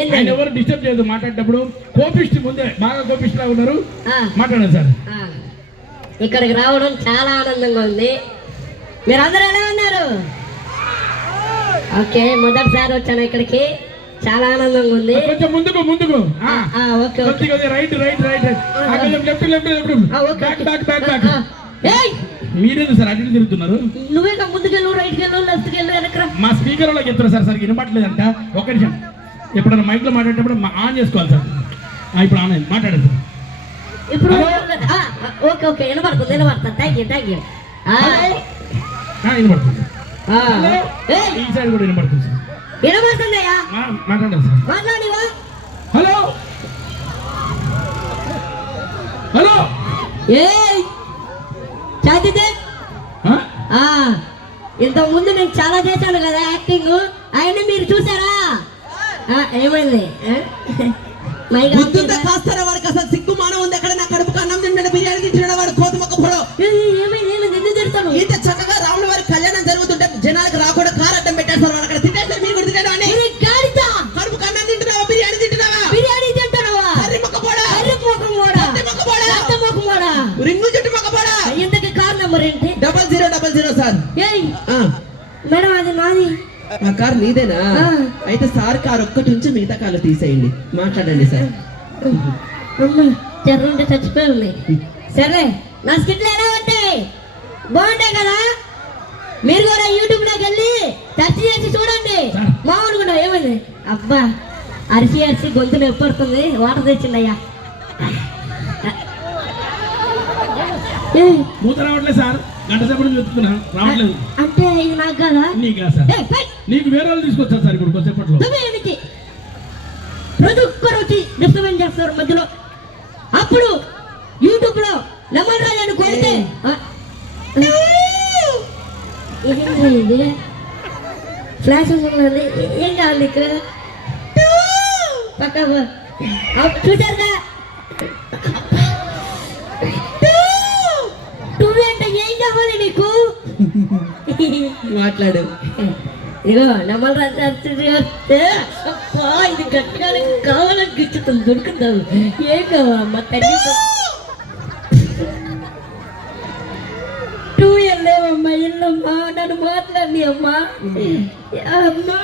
ఆయన ఎవరు డిస్టర్బ్ చేయదు మాట్లాడేటప్పుడు. కోపిష్టి ముందే బాగా కోపిష్టిలా ఉన్నారు, మాట్లాడండి సార్. ఇక్కడికి రావడం చాలా ఆనందంగా ఉంది. మీరందరూ ఎలా ఉన్నారు? ఓకే, మొదటిసారి వచ్చాను ఇక్కడికి, చాలా ఆనందంగా ఉంది. కొంచెం ముందుకు ముందుకు. Right right right left left left. మీరేది సార్ అటు తిరుగుతున్నారు? నువ్వే ముందుకెళ్ళు, రైట్ వెళ్ళు, లెఫ్ట్ వెళ్ళు, వెనక్కి. మా స్పీకర్ వాళ్ళకి చెప్తారు సార్, సరికి వినపట్లేదంట. ఒక్క నిమిషం, ఎప్పుడైనా మైక్ లో మాట్లాడేటప్పుడు ఆన్ చేసుకోవాలి సార్. ఇప్పుడు ఆన్ అయింది, మాట్లాడండి సార్. ఇప్పుడు ఓకే ఓకే, వినపడుతుంది వినపడుతుంది. Thank you thank you. వినపడుతుంది, ఈ సైడ్ కూడా వినపడుతుంది సార్. వినపడుతుందయ్యా, మాట్లాడండి సార్. మాట్లాడివా? హలో హలో, ఏ చదివితే ఇంతకు ముందు నేను చాలా చేశాను కదా యాక్టింగ్, ఆయన మీరు చూసారా? ఏమైంది? కాస్తారా వాడికి అసలు సిగ్గు మానం ఉంది. ఎక్కడ నా కడుపు అన్నం తింటాడు, బిర్యానీ తింటాడు వాడు, కోత మొక్క పొడవు. ఏమైంది ఎందుకు తిడతాను? ఇంత చక్కగా రాముల వారి కళ్యాణం జరుగుతుంటే జనాలకు రాకుండా కారు అడ్డం పెట్టేస్తారు. వాళ్ళు అక్కడ తింటారు, మీరు కూడా తింటారా అని. కడుపుకు అన్నం తింటున్నావా, బిర్యానీ తింటున్నావా? బిర్యానీ తింటావా? మొక్క పోడా, రింగు చుట్టూ మొక్క పోడా. ఇంతకి కార్ నెంబర్ ఏంటి? 0000 సార్. మేడం అది నాది. ఆ కార్ నీదేనా? అయితే సార్ కార్ ఒక్కటి ఉంచి మిగతా కార్లు తీసేయండి, మాట్లాడండి సార్. చెర్రుంటే చచ్చిపోయి. సరే, నా స్కిట్లు ఎలా ఉంటాయి? బాగుంటాయి కదా? మీరు కూడా యూట్యూబ్ లోకి వెళ్ళి సెర్చ్ చేసి చూడండి. మామూలుగా ఏమైంది? అబ్బా, అరిసి అరిసి గొంతు నొప్పడుతుంది, వాటర్ తెచ్చిందయ్యా. మూత రావట్లేదు సార్, గంట సేపటి చెప్తున్నా రావట్లేదు. అంటే ఇది నాకు కదా? నీకు కాదు సార్, నీకు వేరే వాళ్ళు తీసుకొచ్చారు సార్ ఇప్పుడు కొద్దిసేపట్లో. ప్రతి ఒక్కరు వచ్చి డిస్టర్బెన్స్ చేస్తారు మధ్యలో. అప్పుడు యూట్యూబ్ లో లెమన్ రాజ్ అని కొడితే ఇది ఫ్లాష్ ఉన్నది. ఏం కావాలి నీకు? పక్క చూసారుగా, నీకు మాట్లాడు. ఇగో నమ్మల్ రాస్తే ఇది గట్టిగా కావాలని గిచ్చుతుంది, దొరుకుతావు. ఏం కావాలమ్మా తల్లి? 2 వెళ్ళేవమ్మా, ఇల్లమ్మా, నన్ను మాట్లాడి అమ్మా. అమ్మా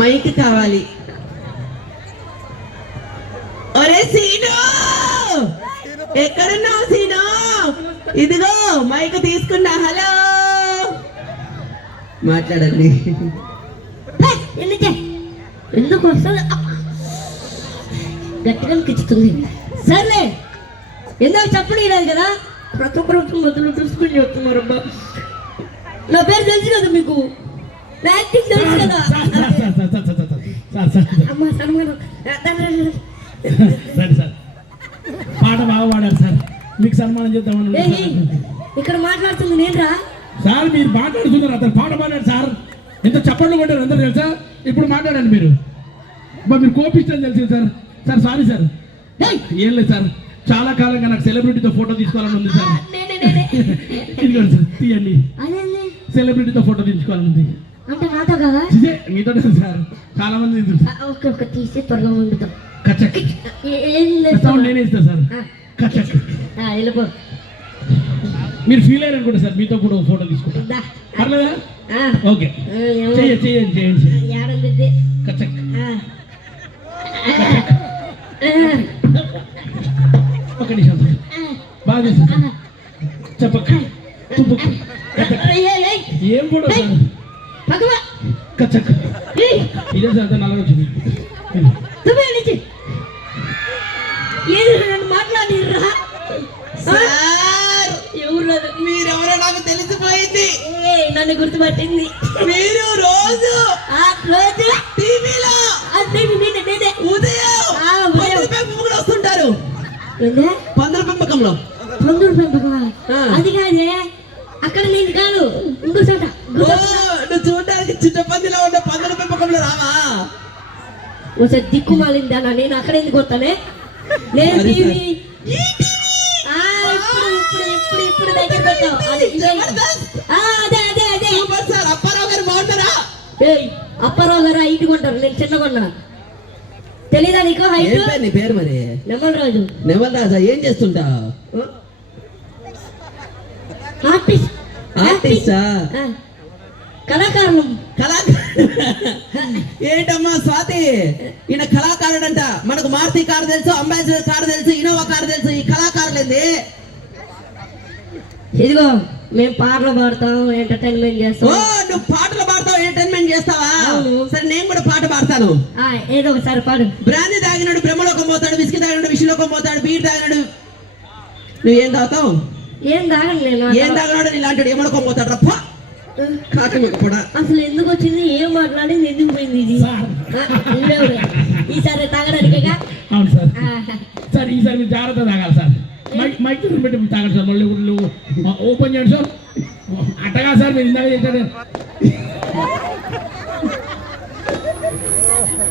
మైక్ కావాలి. ఒరే సీను, ఎక్కడున్నావు సీను? ఇదిగో మైక్ తీసుకున్నా. హలో, మాట్లాడండి. ఎందుకు వస్తుంది? గట్టిగా కిచ్చుతుంది. సర్లే, ఎందుకు చెప్పడం లేదు కదా? ప్రతి ఒక్కరు మొదలు చూసుకుని చెప్తున్నారబ్బా. నా పేరు తెలుసు కదా మీకు, నా యాక్టింగ్ తెలుసు కదా. అమ్మా సన్మానం సార్, పాట బాగా పాడారు సార్, మీకు సన్మానం చేద్దామని. ఇక్కడ మాట్లాడుతుంది నేనురా సార్. మీరు మాట్లాడుతున్నారు, అతను పాట పాడాడు సార్. ఎంత చప్పట్లు కొట్టారు అందరూ తెలుసా? ఇప్పుడు మాట్లాడండి మీరు. మీరు కోపిష్టని తెలిసింది సార్. సార్ సారీ సార్, ఏం లేదు సార్, చాలా కాలంగా నాకు సెలబ్రిటీతో ఫోటో తీసుకోవాలని ఉంది సార్. ఇదిగోండి సార్, తీయండి. సెలబ్రిటీతో ఫోటో తీసుకోవాలని ఉంది. అంటే నాతో కదా? మీతో సార్, చాలా మంది తీసి త్వరగా వండుతాం. కచక్ సౌండ్ నేనే ఇస్తా సార్. కచక్ వెళ్ళిపో. మీరు ఫీల్ అయ్యారు అనుకుంటా సార్, మీతో కూడా ఫోటో తీసుకుంటా. పర్లేదా? ఓకే, చేయండి చేయండి చేయండి. కచక్ ఒక నిమిషం సార్, బాగా చేస్తాను. చెప్పక ఏం కూడా కచక్ ఇదే సార్, నల్లగా వచ్చింది. మాట్లాడిర్రా మీరెవరో నాకు తెలిసిపోయింది. నన్ను గుర్తుపట్టింది. మీరు రోజు టీవీలో ఉదయం వస్తుంటారు. పందుల పెంపకంలో. పందుల పెంపకమా? అది కాదే, అక్కడ నేను కాదు, ఇంకో చోట. నువ్వు చూడడానికి చిన్న పందిలో ఉండే పందుల పెంపకంలో రావా? ఒకసారి దిక్కుమాలిందా, నేను అక్కడ ఎందుకు వస్తానే? నేను టీవీ ఇప్పుడు దగ్గర పెట్టావు. అదే అదే అదే. అప్పారావు గారు బాగుంటారా? ఏయ్ అప్పారావు గారు హైట్ కొంటారు, నేను చిన్నగొన్నా. తెలీదా నీకు ఏం హైట్? పేరు నీ పేరు మరి? నెమల్ రాజు. నెవల్ రాజా, ఏం చేస్తుంటావు? ఆర్టిస్ట్. ఆర్టిస్టా? ఆ, కళాకారులు. ఏంటమ్మా స్వాతి, ఈయన కళాకారుడంట. మనకు మారుతి కారు తెలుసు, అంబాసిడర్ కారు తెలుసు, ఇనోవా కారు తెలుసు, ఈ కళాకారులేంది? ఇదిగో మేము పాటలు పాడతాం, ఎంటర్టైన్మెంట్ ఓ, చేస్తాం. నువ్వు పాటలు పాడతావు, ఎంటర్టైన్మెంట్ చేస్తావా? అవును. సరే నేను కూడా పాట పాడతాను. ఆ, ఏదో ఒకసారి పాడు. బ్రాందీ తాగినాడు బ్రహ్మలోకం పోతాడు, విస్కీ తాగినాడు విష్ణులోకం పోతాడు, బీర్ తాగినాడు. నువ్వేం తాగుతావు? ఏం తాగను నేను. ఏం తాగినాడు ఇలాంటి ఏమనుకోం పోతాడు రప్ప కాకి కూడా. అసలు ఎందుకు వచ్చింది, ఏం మాట్లాడింది, ఎందుకు పోయింది ఇది? సార్. నువ్వెవరు? ఈసారి తాగడానికేగా? అవును సార్. ఆహా. సార్ ఈసారి మీరు జాగ్రత్త తాగాలి సార్. మైక్ దగ్గర పెట్టి తాగండి సార్. మళ్ళీ ఓపెన్ చేయండి సార్. అట్టగా సార్ మీరు ఇందాక చేశారు.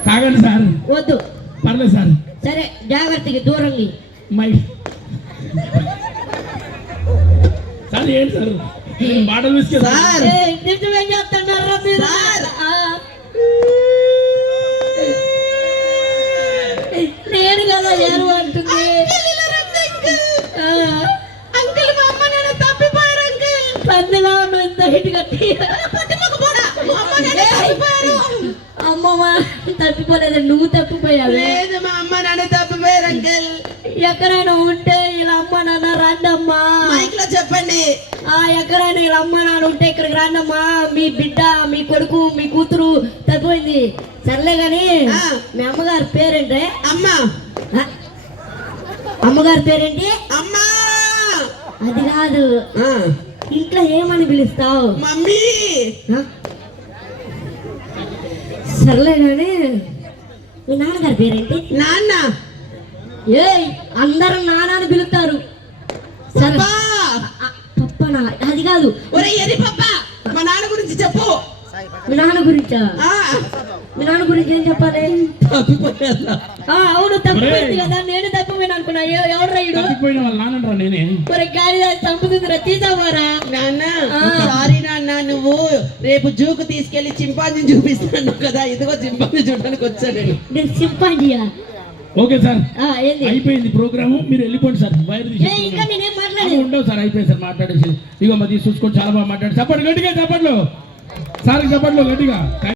తాగండి సార్. వద్దు. పర్లేదు సార్. సరే జాగ్రత్తకి దూరంగా. మైక్ సార్ ఏంటి సార్ బాటలు విసికే సార్. నిజమేం చేస్తున్నారా మీరు? సార్. ఆ. నేను కదా ఏరు అంటుంది. అంకుల్ మా అమ్మ నాన్న తప్పిపోయారు అంకుల్. పందిగా నువ్వు ఇంత హిట్ కట్టి అమ్మమ్మ తప్పిపోలేదు, నువ్వు తప్పిపోయావు. లేదు మా అమ్మ నాన్న తప్పిపోయారు అంకుల్. ఎక్కడైనా ఉంటే ఇలా అమ్మ నాన్న రండమ్మా. మైక్ లో చెప్పండి. ఎక్కడైనా ఇలా అమ్మ నాన్న ఉంటే ఇక్కడికి రండమ్మా. మీ బిడ్డ, మీ కొడుకు, మీ కూతురు తప్పిపోయింది. సర్లే గాని ఆ. మీ అమ్మగారి పేరేంటే? అమ్మ. ఆ? అమ్మగారి పేరేంటి? అమ్మా. అది కాదు, ఆ. ఇంట్లో ఏమని పిలుస్తావు? మమ్మీ. ఆ? సర్లే గాని మీ నాన్నగారి పేరేంటి? నాన్న. ఏయ్ అందరూ నాన్నని పిలుస్తారు. సరే పప్పా. పప్పనా? అది కాదు. ఒరే ఎరి పప్ప, మా నాన్న గురించి చెప్పు. మీ నాన్న గురించా? ఆ. మీ నాన్న గురించి ఏం చెప్పాలి? తప్పిపోయారు. అవును తప్పిపోయింది కదా, నేను తప్పిపోయినా అనుకున్నా. ఎవరు రైడు? తప్పిపోయిన వాళ్ళ నాన్నరా నేనే. మరి గాలి చంపుతుందిరా, తీసావారా? నాన్న ఆ. సారీ నాన్న, నువ్వు రేపు జూకు తీసుకెళ్లి చింపాంజీ చూపిస్తాను కదా, ఇదిగో చింపాంజీ చూడడానికి వచ్చాను నేను. నేను సింపాంజియా? ఓకే సార్, ఏంది? అయిపోయింది ప్రోగ్రాము. మీరు వెళ్ళిపోండి సార్. వైర్ ఇంకా నేనేం మాట్లాడలేదు. ఉండవు సార్, అయిపోయింది సార్ మాట్లాడేసి. ఇగో మరి చూసుకొని చాలా బాగా మాట్లాడి. చెప్పండి గట్టిగా, చెప్పట్లు సార్, చెప్పట్లు గట్టిగా.